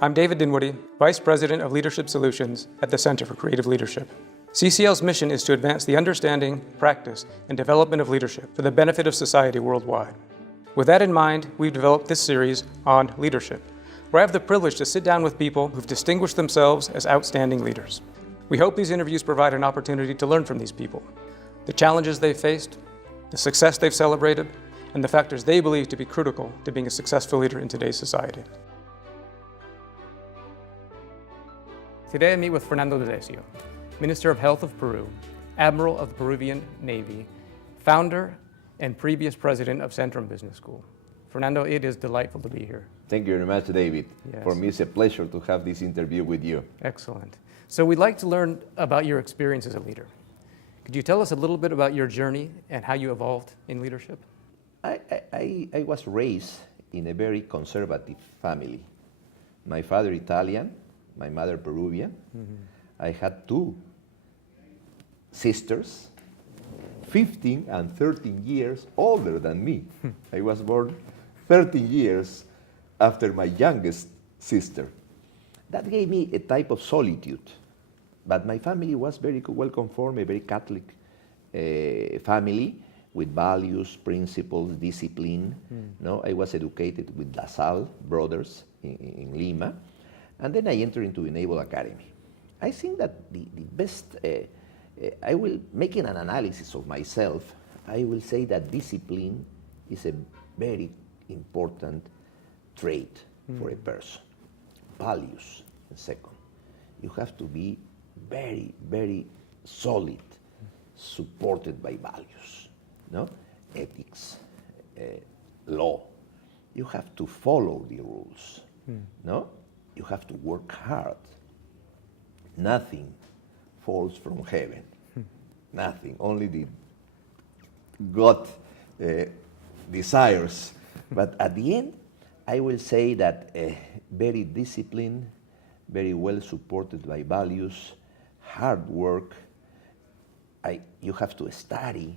I'm David Dinwoodie, Vice President of Leadership Solutions at the Center for Creative Leadership. CCL's mission is to advance the understanding, practice, and development of leadership for the benefit of society worldwide. With that in mind, we've developed this series on leadership, where I have the privilege to sit down with people who've distinguished themselves as outstanding leaders. We hope these interviews provide an opportunity to learn from these people, the challenges they've faced, the success they've celebrated, and the factors they believe to be critical to being a successful leader in today's society. Today I meet with Fernando, Minister of Health of Peru, Admiral of the Peruvian Navy, founder and previous president of Centrum Business School. Fernando, it is delightful to be here. Thank you very much, David. Yes. For me, it's a pleasure to have this interview with you. Excellent. So we'd like to learn about your experience as a leader. Could you tell us a little bit about your journey and how you evolved in leadership? I was raised in a very conservative family. My father Italian, my mother Peruvian. Mm-hmm. I had two sisters, 15 and 13 years older than me. I was born 13 years after my youngest sister. That gave me a type of solitude. But my family was very well conformed, a very Catholic family with values, principles, discipline. No, I was educated with La Salle brothers in Lima. And then I entered into the Naval Academy. I think that the best, I will, making an analysis of myself, I will say that discipline is a very important trait for a person. Values, second. You have to be very, very solid, supported by values, no? Ethics, law. You have to follow the rules, no? You have to work hard. Nothing falls from heaven. Nothing. Only the God desires. But at the end, I will say that very disciplined, very well supported by values, hard work. You have to study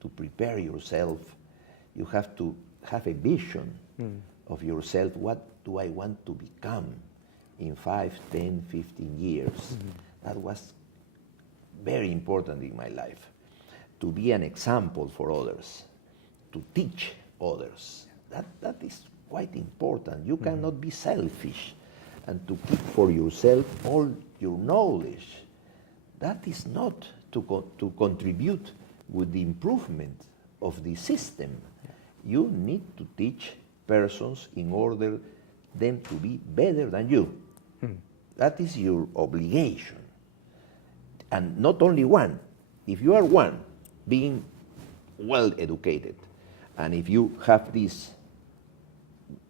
to prepare yourself. You have to have a vision of yourself. What do I want to become in 5, 10, 15 years? That was very important in my life. To be an example for others, to teach others. That is quite important. You cannot be selfish and to keep for yourself all your knowledge. That is not to contribute with the improvement of the system. You need to teach persons in order them to be better than you. That is your obligation. And not only one. If you are one, being well educated, and if you have this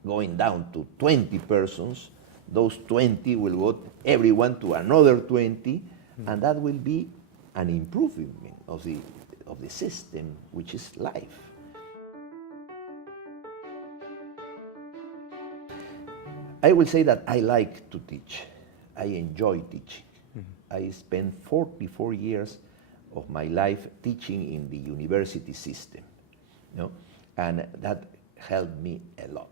going down to 20 persons, those 20 will go everyone to another 20, and that will be an improvement of the system, which is life. I will say that I like to teach. I enjoy teaching. I spent 44 years of my life teaching in the university system, you know? And that helped me a lot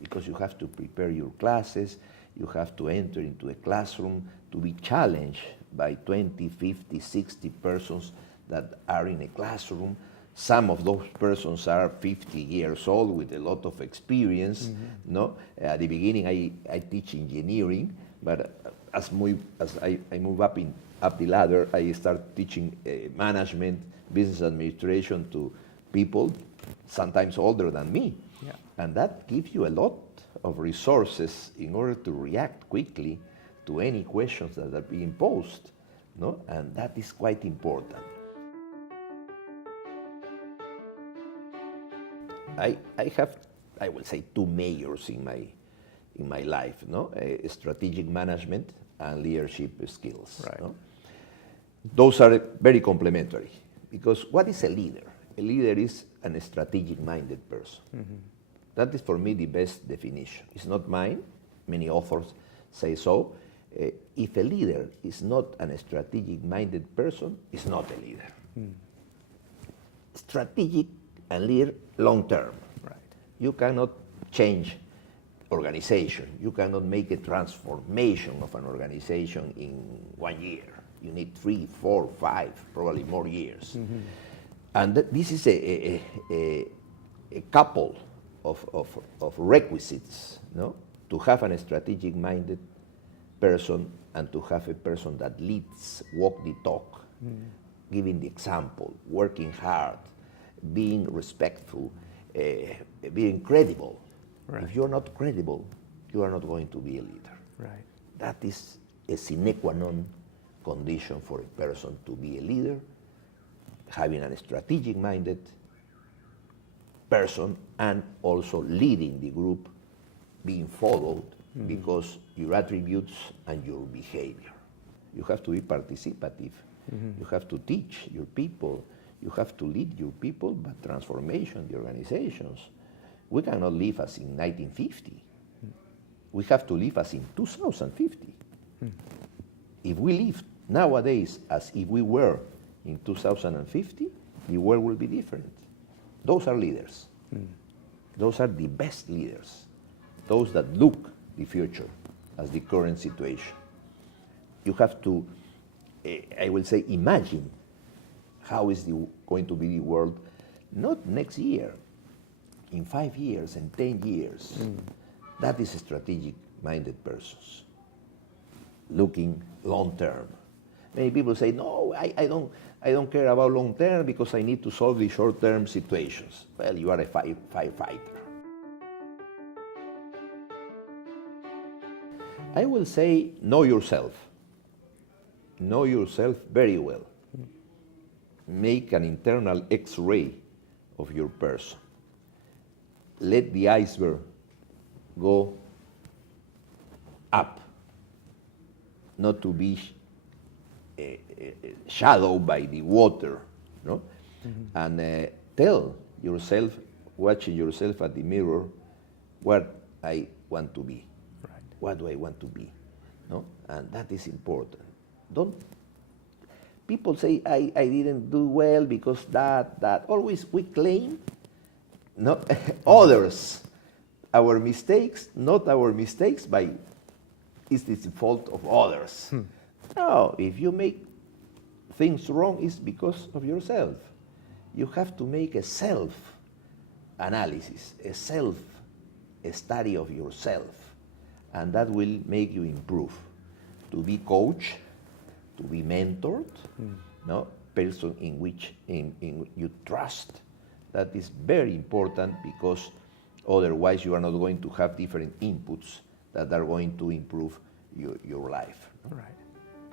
because you have to prepare your classes, you have to enter into a classroom to be challenged by 20, 50, 60 persons that are in a classroom. Some of those persons are 50 years old with a lot of experience. No? At the beginning, I teach engineering, but as I move up the ladder, I start teaching management, business administration to people sometimes older than me. Yeah. And that gives you a lot of resources in order to react quickly to any questions that are being posed. No? And that is quite important. I have, I will say, two majors in my life, no? Strategic management and leadership skills. Right. No? Those are very complementary because what is a leader? A leader is a strategic-minded person. That is, for me, the best definition. It's not mine. Many authors say so. If a leader is not a strategic-minded person, it's not a leader. Strategic and leader long-term. Right. You cannot change organization. You cannot make a transformation of an organization in 1 year. You need 3, 4, 5, probably more years. Mm-hmm. And this is a couple of requisites, no? To have a strategic-minded person and to have a person that leads, walk the talk, giving the example, working hard, being respectful, being credible. Right. If you're not credible, you are not going to be a leader. Right. That is a sine qua non condition for a person to be a leader, having a strategic-minded person and also leading the group, being followed because your attributes and your behavior. You have to be participative. You have to teach your people. You have to lead your people, but transformation, the organizations. We cannot live as in 1950. We have to live as in 2050. If we live nowadays as if we were in 2050, the world will be different. Those are leaders. Those are the best leaders. Those that look the future as the current situation. You have to, I will say, imagine how is going to be the world, not next year, in 5 years and 10 years. That is strategic-minded persons, looking long-term. Many people say, no, I don't care about long-term because I need to solve the short-term situations. Well, you are a firefighter. I will say, know yourself. Know yourself very well. Make an internal X-ray of your person. Let the iceberg go up, not to be shadowed by the water, no? And tell yourself, watching yourself at the mirror, what I want to be. Right. What do I want to be? No? And that is important. People say, I didn't do well because that. Always we claim others, our mistakes, not our mistakes, by it's the fault of others. No, if you make things wrong, it's because of yourself. You have to make a self-analysis, a study of yourself, and that will make you improve. To be coached, to be mentored, no, person in which you trust. That is very important because otherwise you are not going to have different inputs that are going to improve your life. Right,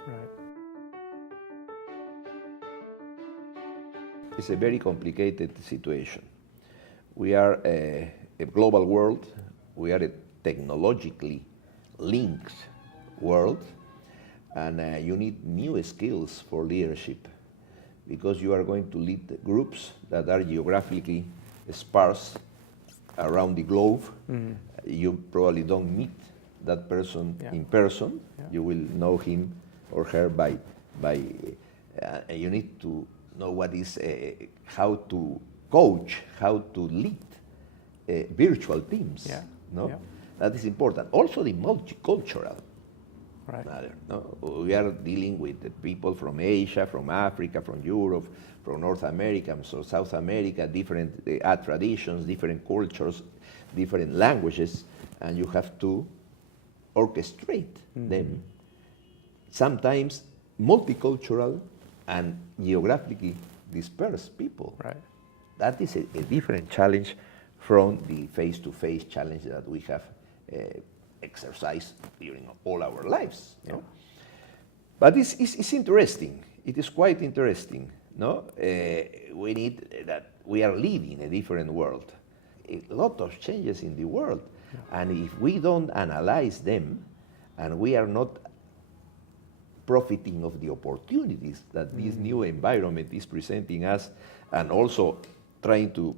right. It's a very complicated situation. We are a global world. We are a technologically linked world. And you need new skills for leadership because you are going to lead groups that are geographically sparse around the globe. You probably don't meet that person in person. You will know him or her by you need to know what is how to coach, how to lead virtual teams. That is important. Also the multicultural matter. No? We are dealing with the people from Asia, from Africa, from Europe, from North America, so South America, different traditions, different cultures, different languages, and you have to orchestrate them. Sometimes multicultural and geographically dispersed people. Right. That is a different challenge from the face-to-face challenge that we have exercised during all our lives. No? But it's interesting. It is quite interesting. No? We need that we are living a different world. A lot of changes in the world. And if we don't analyze them and we are not profiting of the opportunities that this new environment is presenting us and also trying to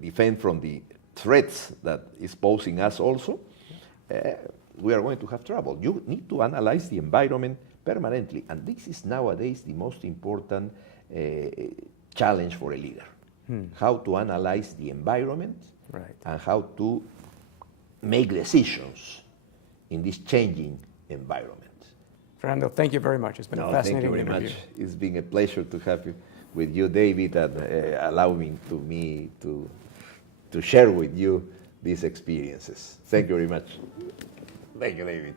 defend from the threats that is posing us also, we are going to have trouble. You need to analyze the environment permanently, and this is nowadays the most important challenge for a leader. How to analyze the environment and how to make decisions in this changing environment. Fernando, thank you very much. It's been a fascinating thank you very interview. much. It's been a pleasure to have you with you, David, and allow me to share with you these experiences. Thank you very much. Thank you, David.